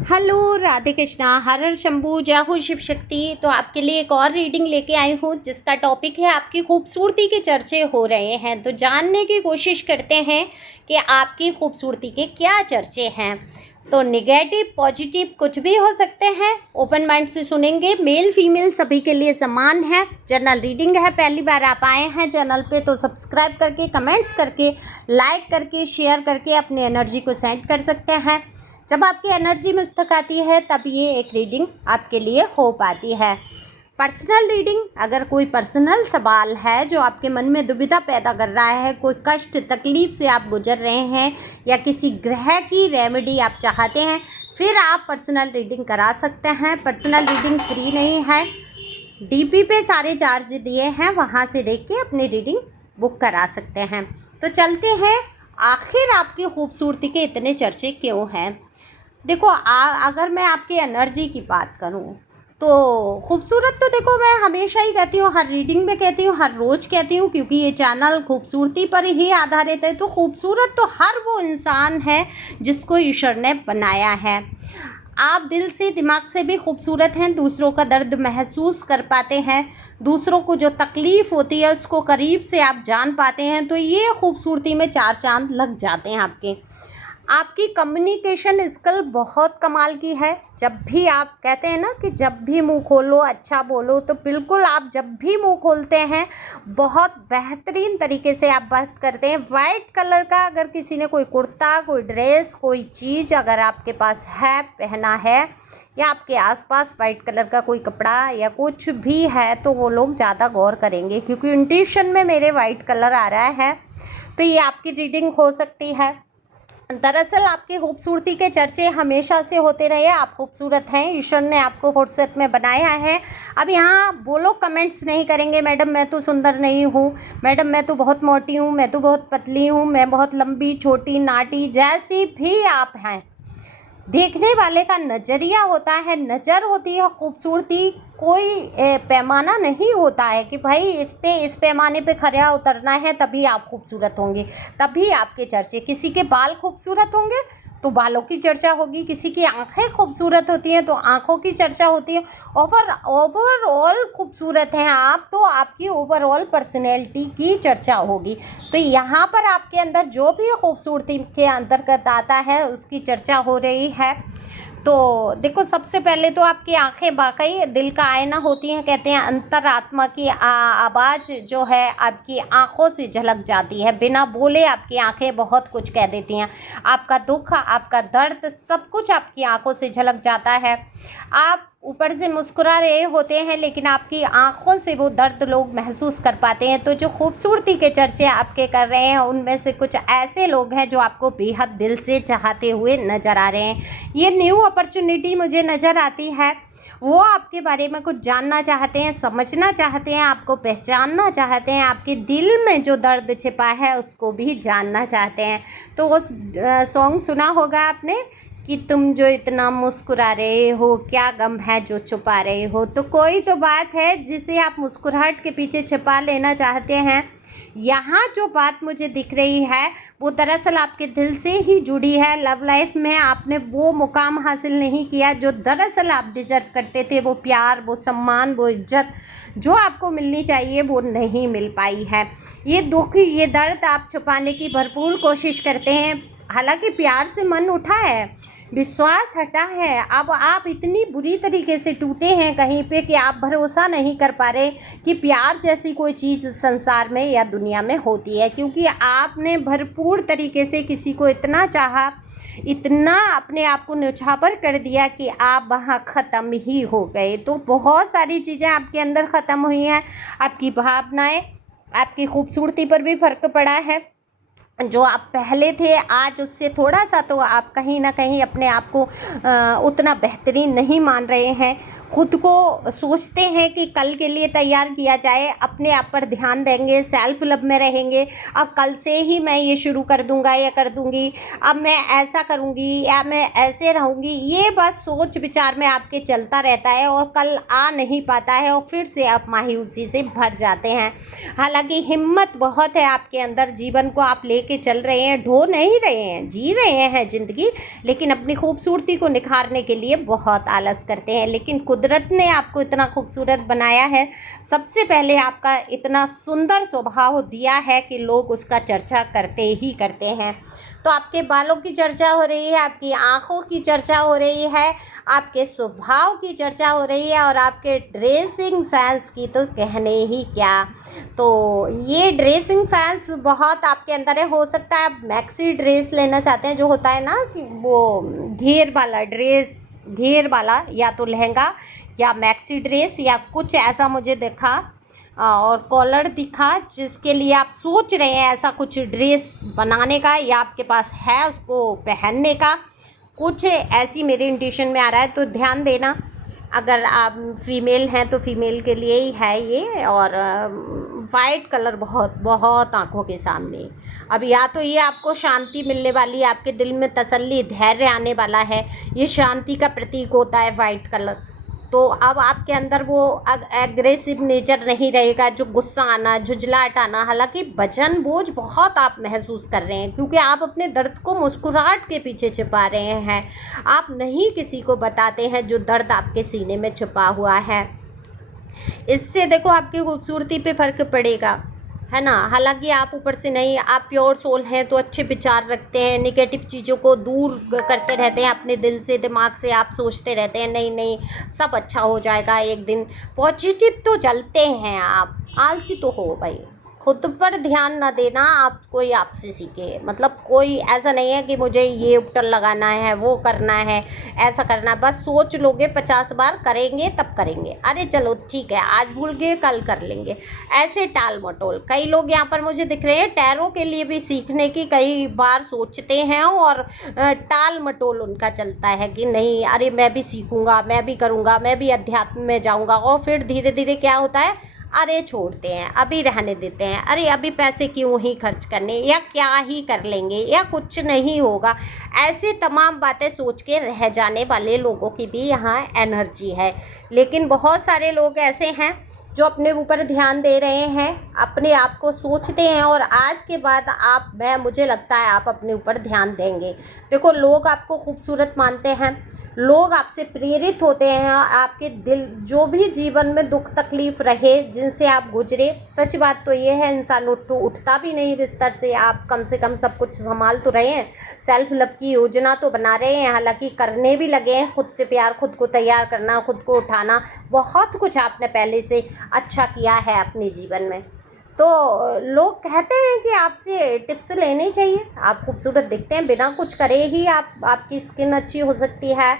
Hello, Radhe Krishna, हर हर शंभू, जय हो शिव शक्ति। तो आपके लिए एक और रीडिंग लेके आई हूँ जिसका टॉपिक है आपकी खूबसूरती के चर्चे हो रहे हैं। तो जानने की कोशिश करते हैं कि आपकी खूबसूरती के क्या चर्चे हैं। तो नेगेटिव पॉजिटिव कुछ भी हो सकते हैं। ओपन माइंड से सुनेंगे। मेल फीमेल सभी के लिए समान है। जनरल रीडिंग है। पहली बार आप आए हैं चैनल पे तो सब्सक्राइब करके, कमेंट्स करके, लाइक करके, शेयर करके अपनी एनर्जी को सेंड कर सकते हैं। जब आपकी एनर्जी मस्तक आती है तब ये एक रीडिंग आपके लिए हो पाती है। पर्सनल रीडिंग, अगर कोई पर्सनल सवाल है जो आपके मन में दुविधा पैदा कर रहा है, कोई कष्ट तकलीफ से आप गुजर रहे हैं या किसी ग्रह की रेमेडी आप चाहते हैं, फिर आप पर्सनल रीडिंग करा सकते हैं। पर्सनल रीडिंग फ्री नहीं है। डीपी पे सारे चार्ज दिए हैं, वहाँ से देख के अपनी रीडिंग बुक करा सकते हैं। तो चलते हैं, आखिर आपकी खूबसूरती के इतने चर्चे क्यों हैं। देखो, अगर मैं आपकी एनर्जी की बात करूं तो खूबसूरत तो देखो, मैं हमेशा ही कहती हूँ, हर रीडिंग में कहती हूँ, हर रोज़ कहती हूँ, क्योंकि ये चैनल खूबसूरती पर ही आधारित है। तो खूबसूरत तो हर वो इंसान है जिसको ईश्वर ने बनाया है। आप दिल से दिमाग से भी खूबसूरत हैं। दूसरों का दर्द महसूस कर पाते हैं, दूसरों को जो तकलीफ़ होती है उसको करीब से आप जान पाते हैं। तो ये खूबसूरती में चार चांद लग जाते हैं आपके। आपकी कम्युनिकेशन स्किल बहुत कमाल की है। जब भी आप कहते हैं ना कि जब भी मुंह खोलो अच्छा बोलो, तो बिल्कुल आप जब भी मुंह खोलते हैं बहुत बेहतरीन तरीके से आप बात करते हैं। वाइट कलर का अगर किसी ने कोई कुर्ता, कोई ड्रेस, कोई चीज़ अगर आपके पास है, पहना है, या आपके आसपास वाइट कलर का कोई कपड़ा या कुछ भी है, तो वो लोग ज़्यादा गौर करेंगे, क्योंकि इंट्यूशन में मेरे वाइट कलर आ रहा है। तो ये आपकी रीडिंग हो सकती है। दरअसल आपकी खूबसूरती के चर्चे हमेशा से होते रहे। आप खूबसूरत हैं, ईश्वर ने आपको फुर्सत में बनाया है। अब यहाँ वो लोग कमेंट्स नहीं करेंगे, मैडम मैं तो सुंदर नहीं हूँ, मैडम मैं तो बहुत मोटी हूँ, मैं तो बहुत पतली हूँ, मैं बहुत लंबी, छोटी, नाटी, जैसी भी आप हैं। देखने वाले का नज़रिया होता है, नज़र होती है खूबसूरती। कोई पैमाना नहीं होता है कि भाई इस पैमाने पे खरा उतरना है तभी आप खूबसूरत होंगे, तभी आपके चर्चे। किसी के बाल खूबसूरत होंगे तो बालों की चर्चा होगी, किसी की आंखें खूबसूरत होती हैं तो आंखों की चर्चा होती है। ओवरऑल खूबसूरत हैं आप तो आपकी ओवरऑल पर्सनैलिटी की चर्चा होगी। तो यहाँ पर आपके अंदर जो भी खूबसूरती के अंतर्गत आता है उसकी चर्चा हो रही है। तो देखो, सबसे पहले तो आपकी आंखें वाकई दिल का आईना होती हैं। कहते हैं अंतरात्मा की आवाज़ जो है आपकी आंखों से झलक जाती है। बिना बोले आपकी आंखें बहुत कुछ कह देती हैं। आपका दुख, आपका दर्द, सब कुछ आपकी आंखों से झलक जाता है। आप ऊपर से मुस्कुरा रहे होते हैं लेकिन आपकी आंखों से वो दर्द लोग महसूस कर पाते हैं। तो जो खूबसूरती के चर्चे आपके कर रहे हैं उनमें से कुछ ऐसे लोग हैं जो आपको बेहद दिल से चाहते हुए नज़र आ रहे हैं। ये न्यू अपॉर्चुनिटी मुझे नज़र आती है। वो आपके बारे में कुछ जानना चाहते हैं, समझना चाहते हैं, आपको पहचानना चाहते हैं, आपके दिल में जो दर्द छिपा है उसको भी जानना चाहते हैं। तो वो सॉन्ग सुना होगा आपने कि तुम जो इतना मुस्कुरा रहे हो, क्या गम है जो छुपा रहे हो। तो कोई तो बात है जिसे आप मुस्कुराहट के पीछे छिपा लेना चाहते हैं। यहाँ जो बात मुझे दिख रही है वो दरअसल आपके दिल से ही जुड़ी है। लव लाइफ में आपने वो मुकाम हासिल नहीं किया जो दरअसल आप डिजर्व करते थे। वो प्यार, वो सम्मान, वो इज्जत जो आपको मिलनी चाहिए वो नहीं मिल पाई है। ये दुख, ये दर्द आप छुपाने की भरपूर कोशिश करते हैं। हालांकि प्यार से मन उठा है, विश्वास हटा है। अब आप इतनी बुरी तरीके से टूटे हैं कहीं पे कि आप भरोसा नहीं कर पा रहे कि प्यार जैसी कोई चीज़ संसार में या दुनिया में होती है, क्योंकि आपने भरपूर तरीके से किसी को इतना चाहा, इतना अपने आप को न्यौछावर कर दिया कि आप वहाँ ख़त्म ही हो गए। तो बहुत सारी चीज़ें आपके अंदर ख़त्म हुई हैं। आपकी भावनाएं, आपकी खूबसूरती पर भी फ़र्क पड़ा है। जो आप पहले थे आज उससे थोड़ा सा तो आप कहीं ना कहीं अपने आप को उतना बेहतरीन नहीं मान रहे हैं। खुद को सोचते हैं कि कल के लिए तैयार किया जाए, अपने आप पर ध्यान देंगे, सेल्फ लव में रहेंगे। अब कल से ही मैं ये शुरू कर दूंगा या कर दूंगी, अब मैं ऐसा करूंगी या मैं ऐसे रहूंगी, ये बस सोच विचार में आपके चलता रहता है और कल आ नहीं पाता है और फिर से आप मायूसी से भर जाते हैं। हालांकि हिम्मत बहुत है आपके अंदर, जीवन को आप लेके चल रहे हैं, ढो नहीं रहे हैं, जी रहे हैं ज़िंदगी, लेकिन अपनी खूबसूरती को निखारने के लिए बहुत आलस करते हैं। लेकिन कुदरत ने आपको इतना खूबसूरत बनाया है, सबसे पहले आपका इतना सुंदर स्वभाव दिया है कि लोग उसका चर्चा करते ही करते हैं। तो आपके बालों की चर्चा हो रही है, आपकी आँखों की चर्चा हो रही है, आपके स्वभाव की चर्चा हो रही है और आपके ड्रेसिंग सेंस की तो कहने ही क्या। तो ये ड्रेसिंग सेंस बहुत आपके अंदर है। हो सकता है आप मैक्सी ड्रेस लेना चाहते हैं, जो होता है ना कि वो घेर वाला ड्रेस, घेर वाला, या तो लहंगा या मैक्सी ड्रेस या कुछ ऐसा मुझे देखा और कॉलर दिखा जिसके लिए आप सोच रहे हैं ऐसा कुछ ड्रेस बनाने का या आपके पास है उसको पहनने का, कुछ ऐसी मेरे इंट्यूशन में आ रहा है। तो ध्यान देना, अगर आप फीमेल हैं तो फीमेल के लिए ही है ये। और वाइट कलर बहुत बहुत आँखों के सामने, अब या तो ये आपको शांति मिलने वाली है, आपके दिल में तसल्ली, धैर्य आने वाला है, ये शांति का प्रतीक होता है वाइट कलर। तो अब आपके अंदर वो एग्रेसिव नेचर नहीं रहेगा, जो गुस्सा आना, झुंझलाहट आना। हालांकि वजन बोझ बहुत आप महसूस कर रहे हैं क्योंकि आप अपने दर्द को मुस्कुराहट के पीछे छिपा रहे हैं, आप नहीं किसी को बताते हैं जो दर्द आपके सीने में छिपा हुआ है। इससे देखो आपकी खूबसूरती पे फ़र्क पड़ेगा, है ना। हालांकि आप ऊपर से नहीं, आप प्योर सोल हैं तो अच्छे विचार रखते हैं, नेगेटिव चीज़ों को दूर करते रहते हैं अपने दिल से, दिमाग से। आप सोचते रहते हैं नहीं नहीं सब अच्छा हो जाएगा एक दिन, पॉजिटिव तो चलते हैं आप। आलसी तो हो भाई, खुद पर ध्यान ना देना, आप कोई आपसे सीखे। मतलब कोई ऐसा नहीं है कि मुझे ये उपटन लगाना है, वो करना है, ऐसा करना। बस सोच लोगे 50 बार, करेंगे तब करेंगे, अरे चलो ठीक है आज भूल गए कल कर लेंगे, ऐसे टाल मटोल। कई लोग यहाँ पर मुझे दिख रहे हैं टैरो के लिए भी सीखने की कई बार सोचते हैं और टाल मटोल उनका चलता है कि नहीं अरे मैं भी सीखूंगा, मैं भी करूँगा, मैं भी अध्यात्म में जाऊँगा। और फिर धीरे धीरे क्या होता है, अरे छोड़ते हैं, अभी रहने देते हैं, अरे अभी पैसे क्यों ही खर्च करने, या क्या ही कर लेंगे, या कुछ नहीं होगा। ऐसे तमाम बातें सोच के रह जाने वाले लोगों की भी यहाँ एनर्जी है। लेकिन बहुत सारे लोग ऐसे हैं जो अपने ऊपर ध्यान दे रहे हैं, अपने आप को सोचते हैं और आज के बाद मुझे लगता है आप अपने ऊपर ध्यान देंगे। देखो लोग आपको खूबसूरत मानते हैं, लोग आपसे प्रेरित होते हैं, आपके दिल जो भी जीवन में दुख तकलीफ़ रहे जिनसे आप गुजरे। सच बात तो ये है इंसान उठता भी नहीं बिस्तर से, आप कम से कम सब कुछ संभाल तो रहे हैं, सेल्फ लव की योजना तो बना रहे हैं, हालांकि करने भी लगे हैं। खुद से प्यार, खुद को तैयार करना, खुद को उठाना, बहुत कुछ आपने पहले से अच्छा किया है अपने जीवन में। तो लोग कहते हैं कि आपसे टिप्स लेने चाहिए, आप खूबसूरत दिखते हैं, बिना कुछ करे ही आपकी स्किन अच्छी हो सकती है,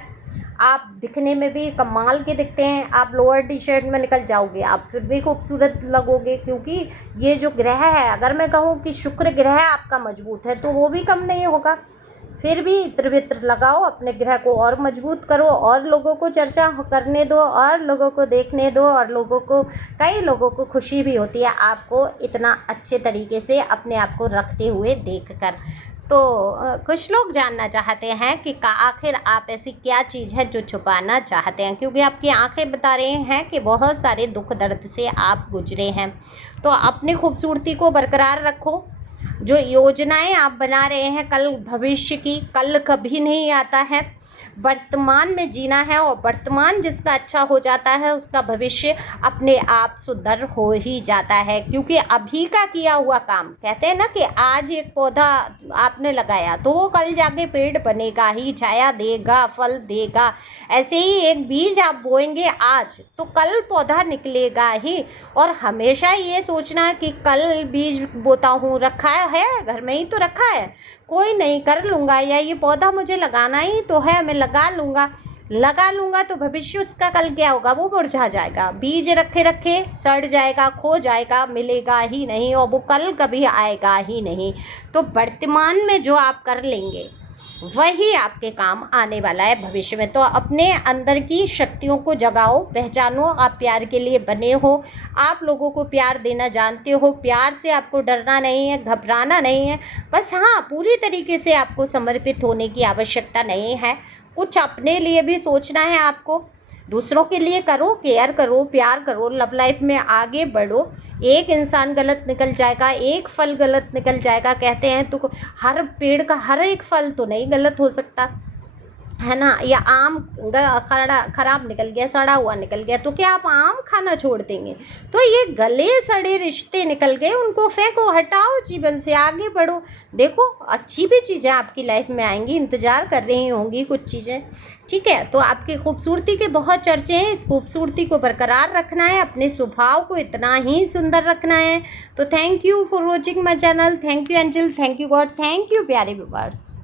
आप दिखने में भी कमाल के दिखते हैं। आप लोअर टी शर्ट में निकल जाओगे आप फिर भी खूबसूरत लगोगे, क्योंकि ये जो ग्रह है, अगर मैं कहूँ कि शुक्र ग्रह आपका मजबूत है तो वो भी कम नहीं होगा। फिर भी इत्र वित्र लगाओ, अपने ग्रह को और मजबूत करो, और लोगों को चर्चा करने दो, और लोगों को देखने दो, और कई लोगों को खुशी भी होती है आपको इतना अच्छे तरीके से अपने आप को रखते हुए देखकर। तो कुछ लोग जानना चाहते हैं कि आखिर आप ऐसी क्या चीज़ है जो छुपाना चाहते हैं, क्योंकि आपकी आंखें बता रहे हैं कि बहुत सारे दुख दर्द से आप गुजरे हैं। तो अपनी खूबसूरती को बरकरार रखो। जो योजनाएं आप बना रहे हैं कल भविष्य की, कल कभी नहीं आता है, वर्तमान में जीना है, और वर्तमान जिसका अच्छा हो जाता है उसका भविष्य अपने आप सुंदर हो ही जाता है। क्योंकि अभी का किया हुआ काम, कहते हैं ना कि आज एक पौधा आपने लगाया तो वो कल जाके पेड़ बनेगा ही, छाया देगा, फल देगा। ऐसे ही एक बीज आप बोएंगे आज तो कल पौधा निकलेगा ही। और हमेशा ये सोचना कि कल बीज बोता हूँ, रखा है घर में ही तो रखा है, कोई नहीं कर लूँगा, या ये पौधा मुझे लगाना ही तो है, मैं लगा लूँगा तो भविष्य उसका कल क्या होगा, वो मुरझा जाएगा। बीज रखे रखे सड़ जाएगा, खो जाएगा, मिलेगा ही नहीं, और वो कल कभी आएगा ही नहीं। तो वर्तमान में जो आप कर लेंगे वही आपके काम आने वाला है भविष्य में। तो अपने अंदर की शक्तियों को जगाओ, पहचानो, आप प्यार के लिए बने हो, आप लोगों को प्यार देना जानते हो, प्यार से आपको डरना नहीं है, घबराना नहीं है। बस हाँ, पूरी तरीके से आपको समर्पित होने की आवश्यकता नहीं है, कुछ अपने लिए भी सोचना है आपको, दूसरों के लिए करो, केयर करो, प्यार करो, लव लाइफ में आगे बढ़ो। एक इंसान गलत निकल जाएगा, एक फल गलत निकल जाएगा कहते हैं, तो हर पेड़ का हर एक फल तो नहीं गलत हो सकता है ना। या आम खराब निकल गया, सड़ा हुआ निकल गया, तो क्या आप आम खाना छोड़ देंगे? तो ये गले सड़े रिश्ते निकल गए, उनको फेंको, हटाओ जीवन से, आगे बढ़ो। देखो अच्छी भी चीज़ें आपकी लाइफ में आएंगी, इंतज़ार कर रही होंगी कुछ चीज़ें, ठीक है। तो आपकी खूबसूरती के बहुत चर्चे हैं, इस खूबसूरती को बरकरार रखना है, अपने स्वभाव को इतना ही सुंदर रखना है। तो thank you for watching my channel, thank you angel, thank you God, thank you प्यारे व्यूअर्स।